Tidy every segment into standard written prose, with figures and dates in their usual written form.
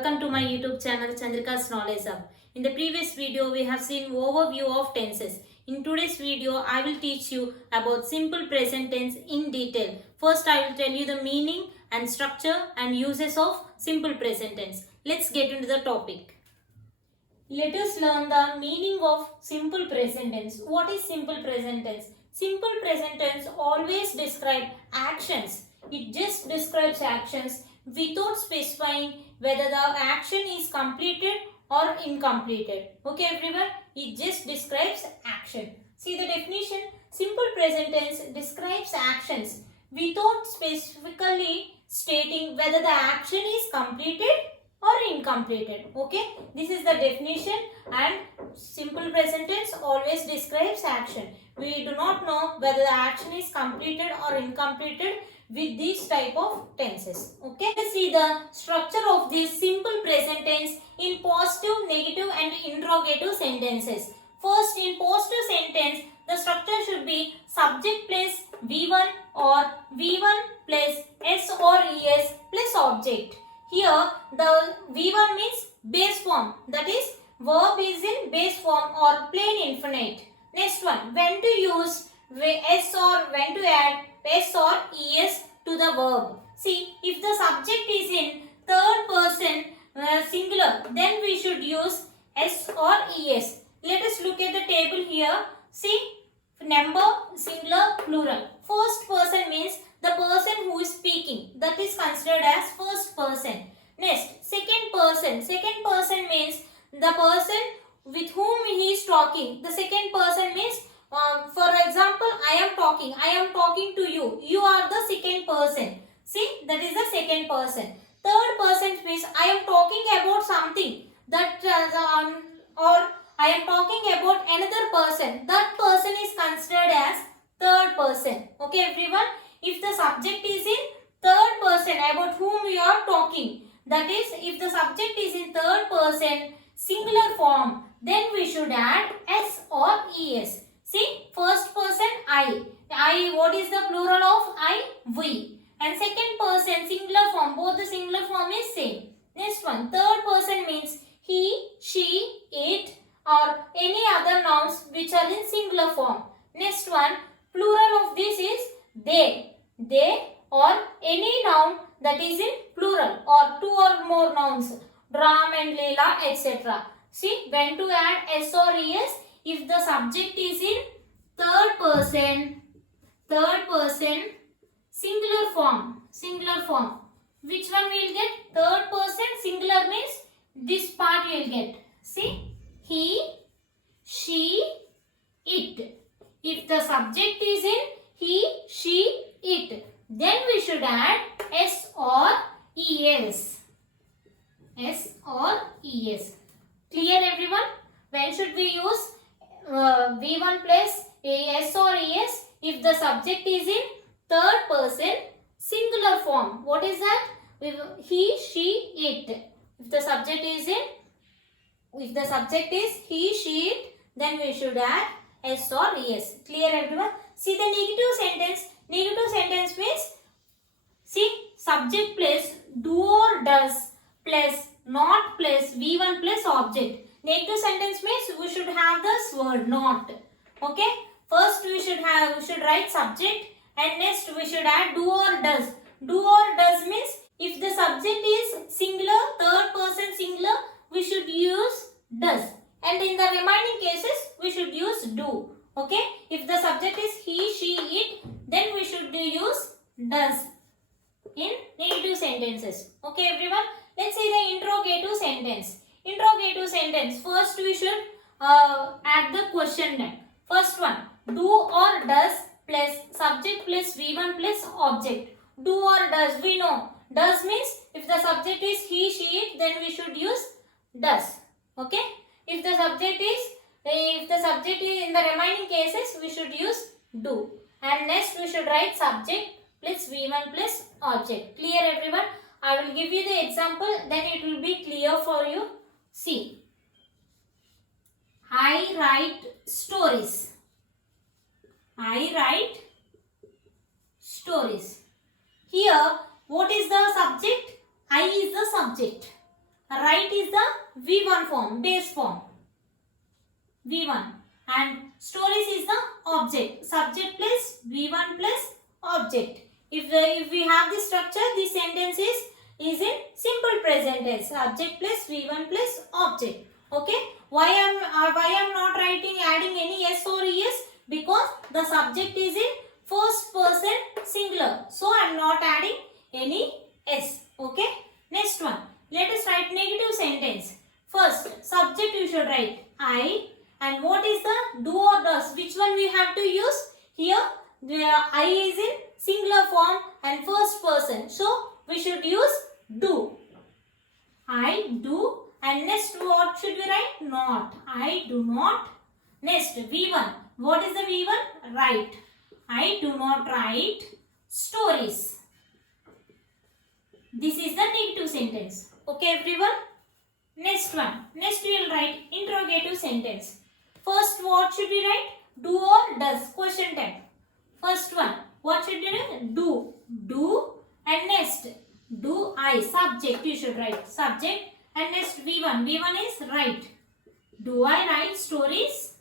Welcome to my YouTube channel Chandrika's Knowledge Hub. In the previous video, we have seen overview of tenses. In today's video, I will teach you about simple present tense in detail. First, I will tell you the meaning and structure and uses of simple present tense. Let's get into the topic. Let us learn the meaning of simple present tense. What is simple present tense? Simple present tense always describe actions. It just describes actions without specifying whether the action is completed or incompleted. Okay everyone, it just describes action. See the definition, simple present tense describes actions without specifically stating whether the action is completed or incompleted. Okay, this is the definition, and simple present tense always describes action. We do not know whether the action is completed or incompleted with these type of tenses. Okay, let's see the structure of this simple present tense in positive, negative and interrogative sentences. First, in positive sentence, the structure should be subject plus V1 or V1 plus S or ES plus object. Here, the V1 means base form, that is verb is in base form or plain infinite. Next one, when to use S or when to add S or ES to the verb. See, if the subject is in third person singular, then we should use S or ES. Let us look at the table here. See, number, singular, plural. First person means the person who is speaking. That is considered as first person. Next, second person. Second person means the person with whom he is talking. The second person means, for example, I am talking to you. You are the second person. See, that is the second person. Third person means I am talking about something that or I am talking about another person. That person is considered as third person. Okay, everyone. If the subject is in third person about whom we are talking, that is, if the subject is in third person singular form, then we should add S or ES. See, first person I. What is the plural of I? We. And second person singular form, both the singular form is same. Next one, third person means he, she, it or any other nouns which are in singular form. Next one, plural of this is they or any noun that is in plural or two or more nouns, Ram and Leela, etc. See, when to add S or ES, if the subject is in third person singular form. Which one we will get? Third person singular means this part you will get. See, he, she, it. If the subject is in he, she, it, then we should add S or ES. S or ES. Clear everyone? When should we use V1 plus S or ES? If the subject is in third person singular form. What is that? He, she, it. If the subject is he, she, it, then we should add S or ES. Clear everyone? See the negative sentence. Negative sentence means, see, subject plus do or does plus not plus V1 plus object. Negative sentence means we should have this word not. Okay. First we should write subject, and next we should add do or does. Do or does means if the subject is singular, third person singular, we should use does. And in the remaining cases, we should use do. Okay. If the subject is he, she, it, then we should use does in negative sentences. Okay everyone. Let's see the interrogative sentence. Interrogative sentence. First we should add the question tag. First one, do or does plus subject plus V1 plus object. Do or does, we know. Does means if the subject is he, she, it, then we should use does. Okay. If the subject is in the remaining cases, we should use do. And next we should write subject plus V1 plus object. Clear everyone? I will give you the example, then it will be clear for you. See, I write stories. I write stories. Here, what is the subject? I is the subject. Write is the V1 form, base form. V1. And stories is the object. Subject plus V1 plus object. If we have this structure, this sentence is in simple present tense. Subject plus V1 plus object. Okay. Why I'm not writing adding any S or ES? Because the subject is in first person singular. So I am not adding any S. Okay. Next one. Let us write negative sentence. First, subject you should write I. And what is the do or does? Which one we have to use? Here, the I is in singular form and first person. So, we should use do. I do. And next, what should we write? Not. I do not. Next, V1. What is the V1? Write. I do not write stories. This is the negative sentence. Okay, everyone? Next one. Next, we will write interrogative sentence. First, what should we write? Do or does? Question type. First one. What should we write? Do. Do. And next, do I. Subject you should write. Subject. And next, V1. V1 is write. Do I write stories?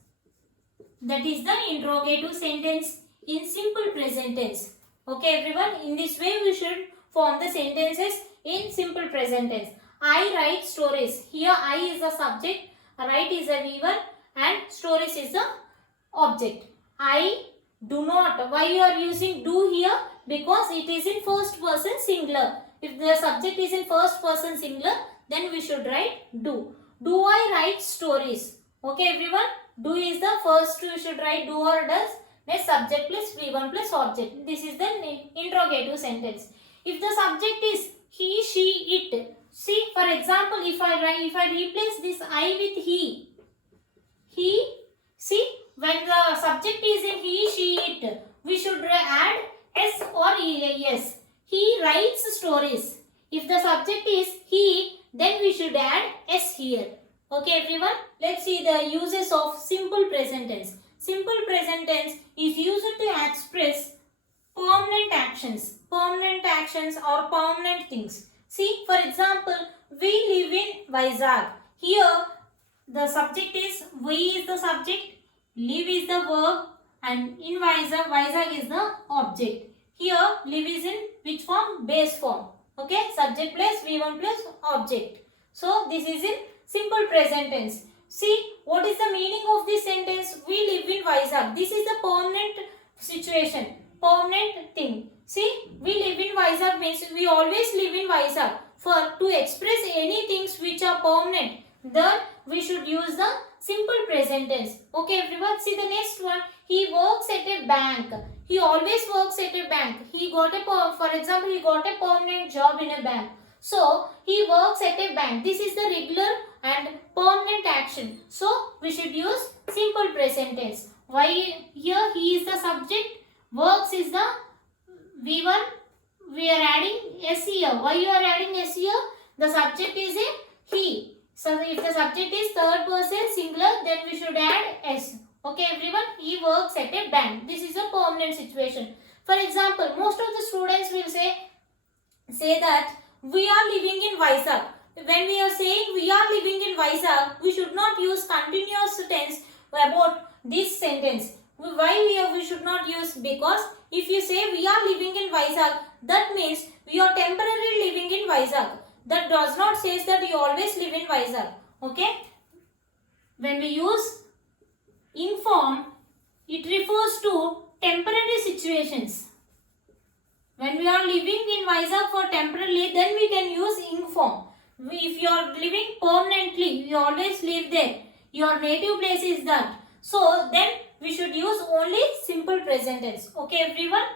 That is the interrogative sentence in simple present tense. Okay, everyone. In this way, we should form the sentences in simple present tense. I write stories. Here, I is the subject. Write is a V1. And stories is the object. I do not. Why you are using do here? Because it is in first person singular. If the subject is in first person singular, then we should write do. Do I write stories? Okay, everyone. Do is the first you should write do or does. Next, subject plus V1 plus object. This is the interrogative sentence. If the subject is he, she, it. See, for example, if I replace this I with he. He, see, when the subject is in he, she, it, we should add S or ES. He writes stories. If the subject is he, then we should add S here. Okay, everyone? Let's see the uses of simple present tense. Simple present tense is used to express permanent actions or permanent things. See, for example, we live in Vizag. Here, the subject is, we is the subject, live is the verb, and in Vizag is the object. Here, live is in which form? Base form. Okay, subject plus V1 plus object. So, this is in simple present tense. See, what is the meaning of this sentence? We live in Vizag. This is the permanent situation, permanent thing. See, we live in Vizag means we always live in Vizag. For to express any things which are permanent, then we should use the simple present tense. Okay, everyone. See the next one. He works at a bank. He always works at a bank. He got a, for example, he got a permanent job in a bank. So, he works at a bank. This is the regular and permanent action. So, we should use simple present tense. Why here he is the subject, works is the V1. We are adding S here. Why you are adding S here? The subject is a he. So, if the subject is third person singular, then we should add S. Okay, everyone. He works at a bank. This is a permanent situation. For example, most of the students will say that we are living in Vizag. When we are saying we are living in Vizag, we should not use continuous tense about this sentence. Why we should not use? Because if you say we are living in Vizag, that means we are temporarily living in Vizag. That does not say that you always live in Vizag. Okay? When we use ing form, it refers to temporary situations. When we are living in Vizag for temporarily, then we can use ing form. If you are living permanently, you always live there. Your native place is that. So, then we should use only simple present tense. Okay, everyone?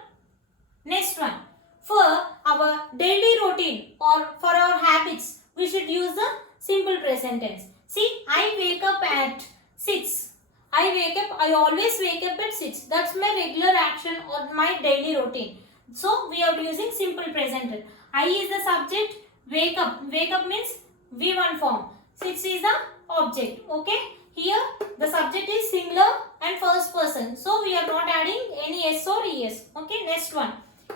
Next one. For our daily routine or for our habits, we should use the simple present tense. See, I wake up at 6. I always wake up at 6. That's my regular action or my daily routine. So, we are using simple present tense. I is the subject, wake up. Wake up means V1 form. 6 is the object. Okay. Here, the subject is singular and first person. So, we are not adding any S or ES. Okay. Next one.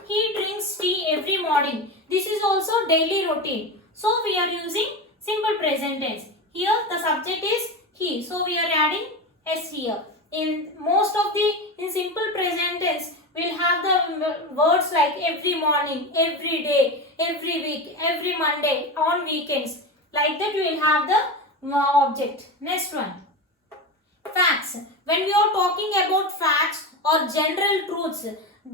He drinks tea every morning. This is also daily routine. So, we are using Simple present tense. Here the subject is he, so we are adding s here. In most of the in simple present tense, we'll have the words like every morning, every day, every week, every Monday, on weekends. Like that, we will have the object. Next one, facts. When we are talking about facts or general truths,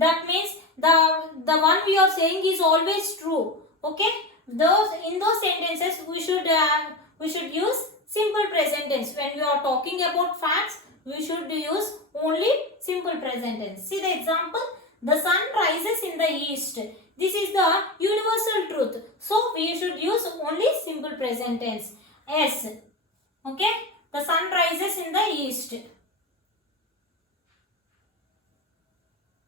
that means the one we are saying is always true. Okay, those in those sentences we should use simple present tense. When we are talking about facts, we should use only simple present tense. See the example, the sun rises in the east. This is the universal truth, so we should use only simple present tense. S. Okay, the sun rises in the east.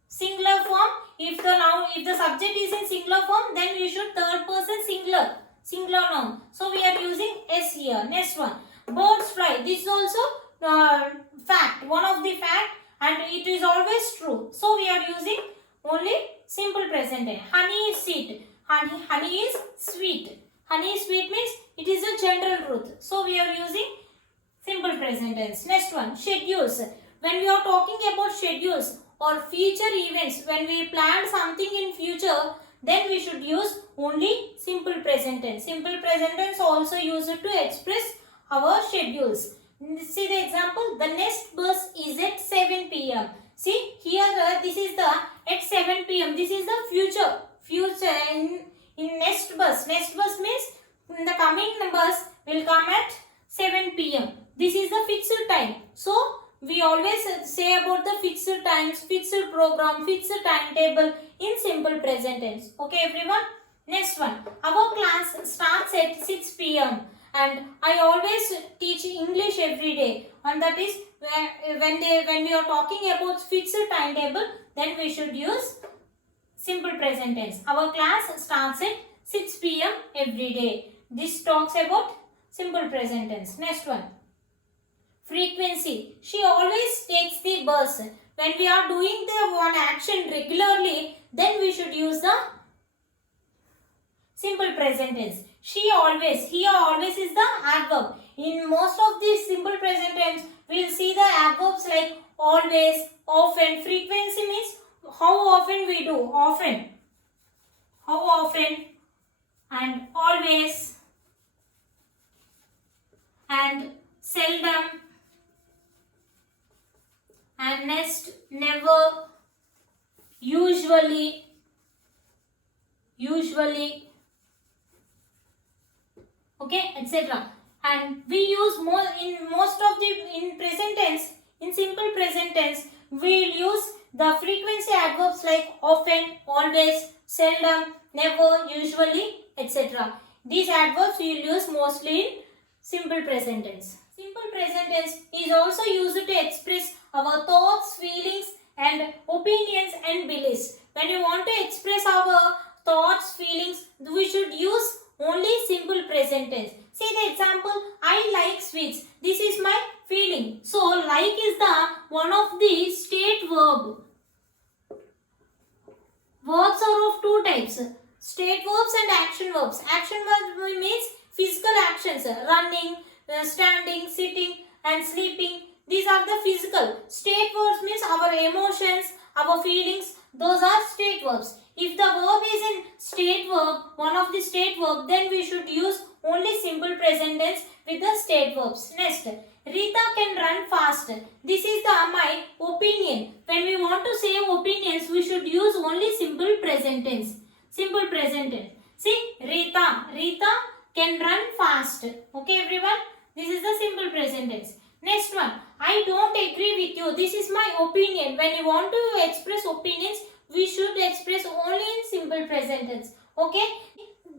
Singular form, if the subject is in singular form, then we should third person singular noun. So we are using s here. Next one, birds fly. This is also fact, one of the fact, and it is always true. So we are using only simple present tense. Honey is sweet. Honey is sweet. Honey is sweet means it is a general truth. So we are using simple present tense. Next one, schedules. When we are talking about schedules or future events, when we plan something in future, then we should use only simple present tense. Simple present tense also used to express our schedules. See the example, the next bus is at 7 p.m. See here, this is the at 7 p.m. This is the future in next bus. Next bus means the coming bus will come at 7 p.m. This is the fixed time. So we always say about the fixed times, fixed program, fixed timetable in simple present tense. Okay everyone. Next one, our class starts at 6 p.m. and I always teach English every day, and that is when we are talking about fixed timetable, then we should use simple present tense. Our class starts at 6 p.m. every day. This talks about simple present tense. Next one, frequency. She always takes the bus. When we are doing the one action regularly, then we should use the simple present tense. She always, here always is the adverb. In most of these simple present tense, we will see the adverbs like always, often. Frequency means how often we do, often. How often, and always, and seldom, and next, never, usually, okay, etc. And we use more in most of the in present tense, in simple present tense, we will use the frequency adverbs like often, always, seldom, never, usually, etc. These adverbs we will use mostly in simple present tense. Simple present tense is also used to express our thoughts, feelings and opinions and beliefs. When we want to express our thoughts, feelings, we should use only simple present tense. See the example, I like sweets. This is my feeling. So like is the one of the state verb. Verbs are of two types, state verbs and action verbs. Action verbs means physical actions, running, standing, sitting and sleeping. These are the physical. State verbs means our emotions, our feelings. Those are state verbs. If the verb is in state verb, one of the state verb, then we should use only simple present tense with the state verbs. Next, Rita can run fast. This is my opinion. When we want to say opinions, we should use only simple present tense. Simple present tense. See, Rita can run fast. Okay everyone, this is the simple present tense. Next one, I don't agree with you. This is my opinion. When you want to express opinions, we should express only in simple present tense. Okay.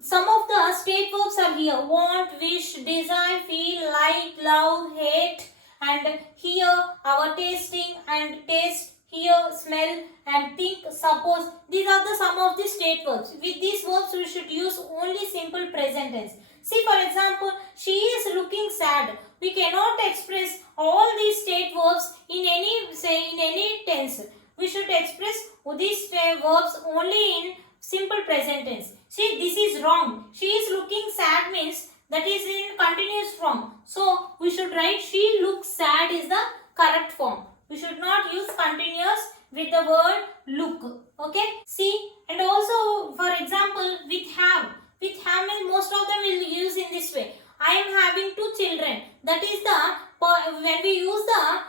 Some of the state verbs are here. Want, wish, desire, feel, like, love, hate, and hear, our tasting and taste, hear, smell and think, suppose. These are the some of the state verbs. With these verbs we should use only simple present tense. See for example, she is looking sad. We cannot express all these state verbs in any tense. We should express these verbs only in simple present tense. See, this is wrong. She is looking sad means that is in continuous form. So we should write she looks sad is the correct form. We should not use continuous with the word look. Okay. See, and also for example with have. With have means most of them will use in this way. I am having 2 children. That is the, when we use the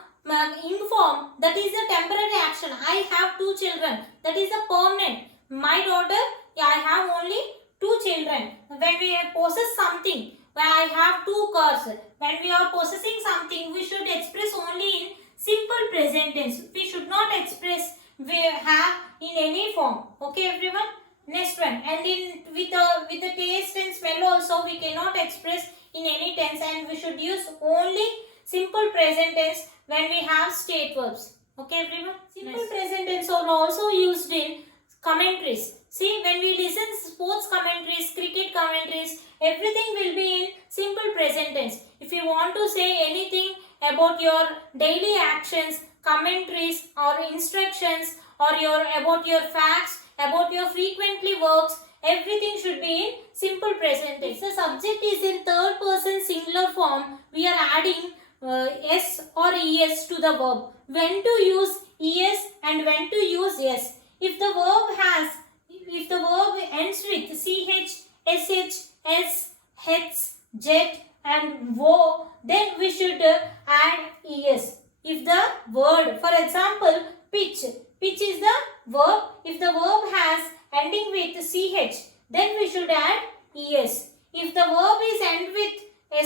in form, that is the temporary action. I have 2 children. That is the permanent. My daughter, I have only 2 children. When we possess something, when I have 2 cars, when we are possessing something, we should express only in simple present tense. We should not express we have in any form. Okay, everyone. Next one, and in with the taste and smell also we cannot express in any tense, and we should use only simple present tense when we have state verbs. Okay, everyone. Simple present tense are also used in commentaries. See, when we listen sports commentaries, cricket commentaries, everything will be in simple present tense. If you want to say anything about your daily actions, commentaries or instructions, or about your facts, about your frequently works, everything should be in simple present tense. If the subject is in third person singular form, we are adding s or es to the verb. When to use es and when to use s. If the verb ends with ch, sh, s, h, jet and wo, then we should add es. If the word, for example, pitch is the verb. If the verb has ending with ch, then we should add es. If the verb is end with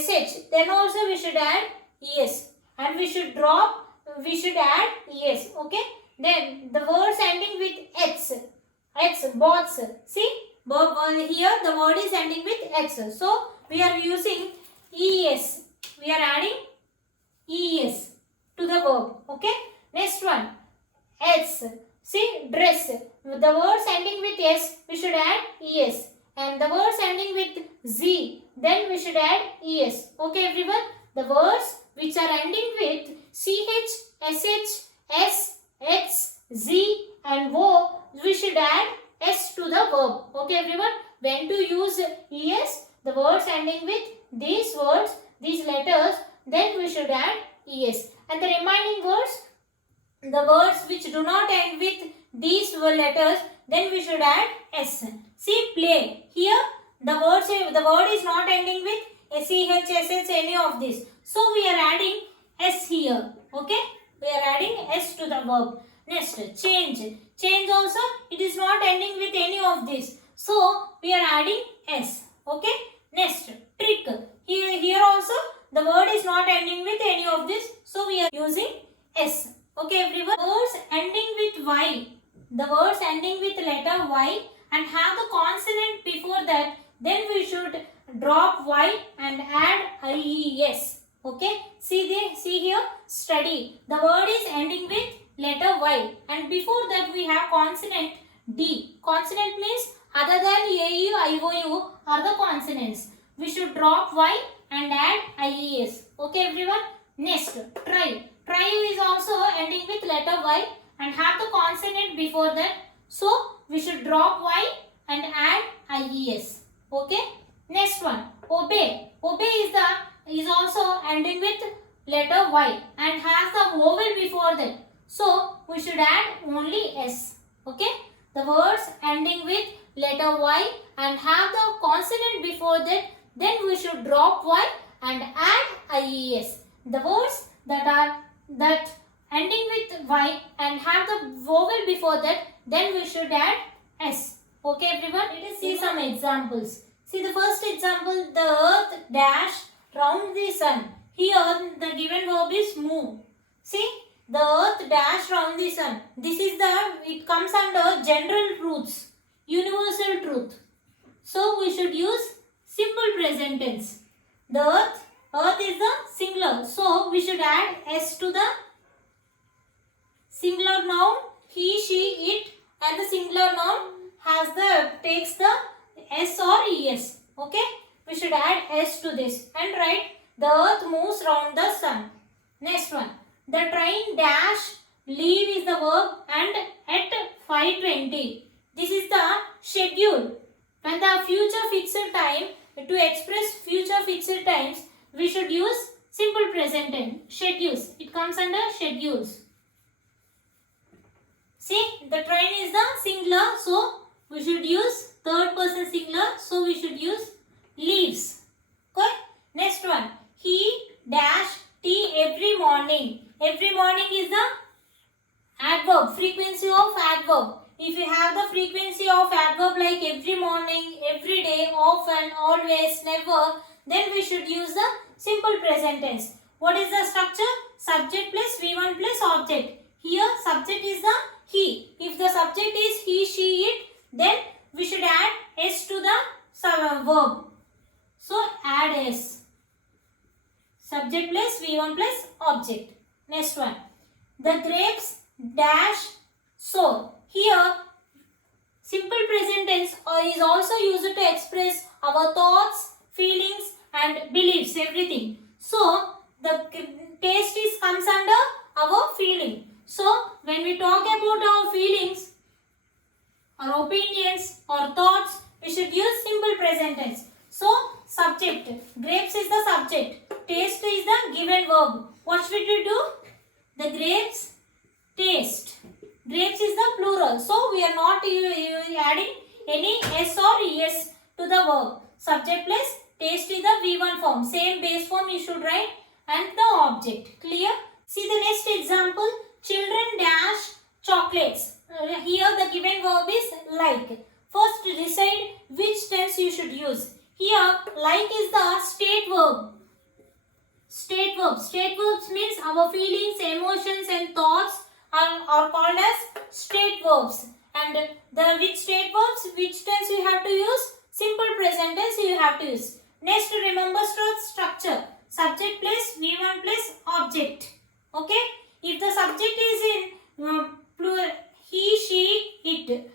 sh, then also we should add es. And we should add es. Okay. Then the words ending with x, bots. See, here the word is ending with x. So we are using es. We are adding es to the verb. Okay. Next one, s. See, dress. The words ending with s, we should add es. And the words ending with z, then we should add es. Okay, everyone. The words which are ending with ch, sh, s, x, z and wo, we should add s to the verb. Okay, everyone. When to use es, the words ending with these words, these letters, then we should add es. And the remaining words, the words which do not end with these letters, then we should add s. See, play. Here the word is not ending with sch, sh, any of this. So we are adding s here. Okay. We are adding s to the verb. Next, change. Change also, it is not ending with any of this. So we are adding s. Okay. Next, trick. Here also the word is not ending with any of this. So we are using s. Okay, everyone. Words ending with y. The words ending with letter y and have the consonant before that, then we should drop y and add ies. Okay. See here, study. The word is ending with letter y and before that we have consonant d. Consonant means other than a, u, I, o, u are the consonants. We should drop y and add ies. Okay, everyone. Next, try. Try is also ending with letter y and have the consonant before that. So we should drop y and add ies. Okay. Next one, obey. Obey is also ending with letter y and has the vowel before that. So we should add only s. Okay. The words ending with letter y and have the consonant before that, then we should drop y and add ies. The words that ending with y and have the vowel before that, then we should add s. Okay, everyone. Let us see some examples. See the first example, the earth dash round the sun. Here the given verb is move. See, the earth dash round the sun. It comes under general truths, universal truth. So we should use simple present tense. The earth is the singular. So we should add s to the singular noun, he, she, it, and the singular noun takes the s or es. Okay. We should add s to this and write the earth moves round the sun. Next one. The train dash leave is the verb and at 5:20. This is the schedule. When the future fixed time, to express future fixed times, we should use simple present tense. Schedules. It comes under schedules. See, the train is the singular, so we should use third person singular, so we should use leaves. Okay? Next one. He dash tea every morning. Every morning is the adverb, frequency of adverb. If you have the frequency of adverb like every morning, every day, often, always, never, then we should use the simple present tense. What is the structure? Subject plus V1 plus object. Here subject is the he. If the subject is he, she, it, then we should add s to the verb. So add s. Subject plus V1 plus object. Next one. The grapes dash sour. Here simple present tense is also used to express our thoughts, feelings and beliefs, everything. So the taste is comes under our feeling. So when we talk about our feelings, our opinions or thoughts, we should use simple present tense. So subject, grapes is the subject, taste is the given verb. What should we do? The grapes taste. Grapes is the plural, so we are not adding any s or es to the verb. Subject plus taste is the V1 form. Same base form you should write and the object. Clear? See the next example. Children dash chocolates. Here the given verb is like. First decide which tense you should use. Here like is the state verb. State verb. State verbs means our feelings, emotions and thoughts are called as state verbs. And the which state verbs, which tense you have to use? Simple present tense you have to use. Next, remember structure. Subject plus V1 plus object. Okay? If the subject is in plural, he, she, it.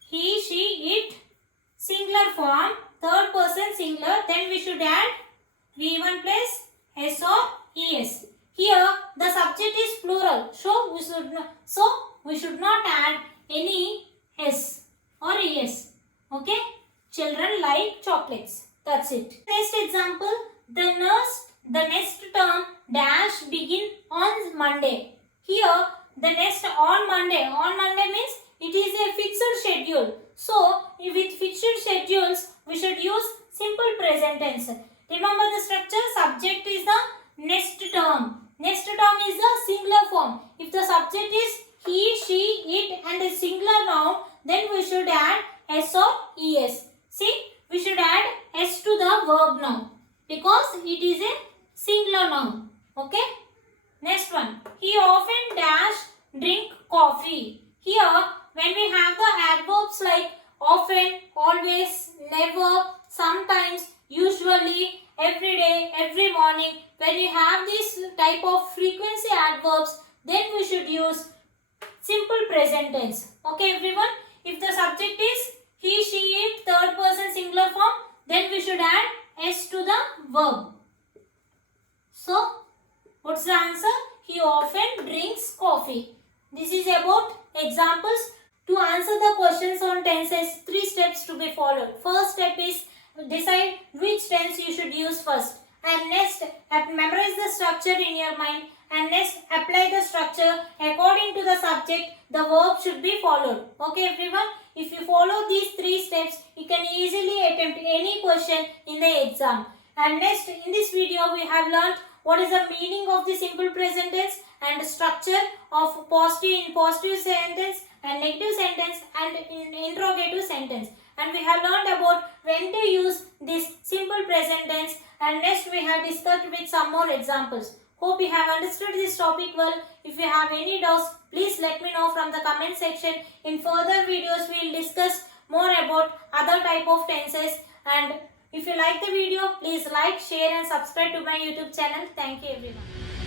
He, she, it, singular form, third person singular, then we should add V1 plus S or ES. Here the subject is plural, so we should not add any S or ES. Okay? Children like chocolates. That's it. Next example, the next term dash begin on Monday. Here the next on Monday means it is a fixed schedule. So with fixed schedules we should use simple present tense. Remember the structure. Subject is the next term. Next term is the singular form. If the subject is he, she, it and a singular noun, then we should add s or es. See, we should add s to the verb now because it is a singular noun. Okay? Next one. He often dash drink coffee. Here, when we have the adverbs like often, always, never, sometimes, usually, every day, every morning, when you have this type of frequency adverbs, then we should use simple present tense. Okay everyone? If the subject is he, she, it, third person singular form, then we should add s to the verb. So, what's the answer? He often drinks coffee. This is about examples. To answer the questions on tenses, 3 steps to be followed. First step is decide which tense you should use first. And next, memorize the structure in your mind. And next, apply the structure according to the subject. The verb should be followed. Okay everyone? If you follow these 3 steps, you can easily attempt any question in the exam. And next, in this video, we have learnt what is the meaning of the simple present tense and structure of positive sentence and negative sentence and interrogative sentence. And we have learned about when to use this simple present tense, and next we have discussed with some more examples. Hope you have understood this topic well. If you have any doubts, please let me know from the comment section. In further videos, we will discuss more about other type of tenses. And if you like the video, please like, share and subscribe to my YouTube channel. Thank you everyone.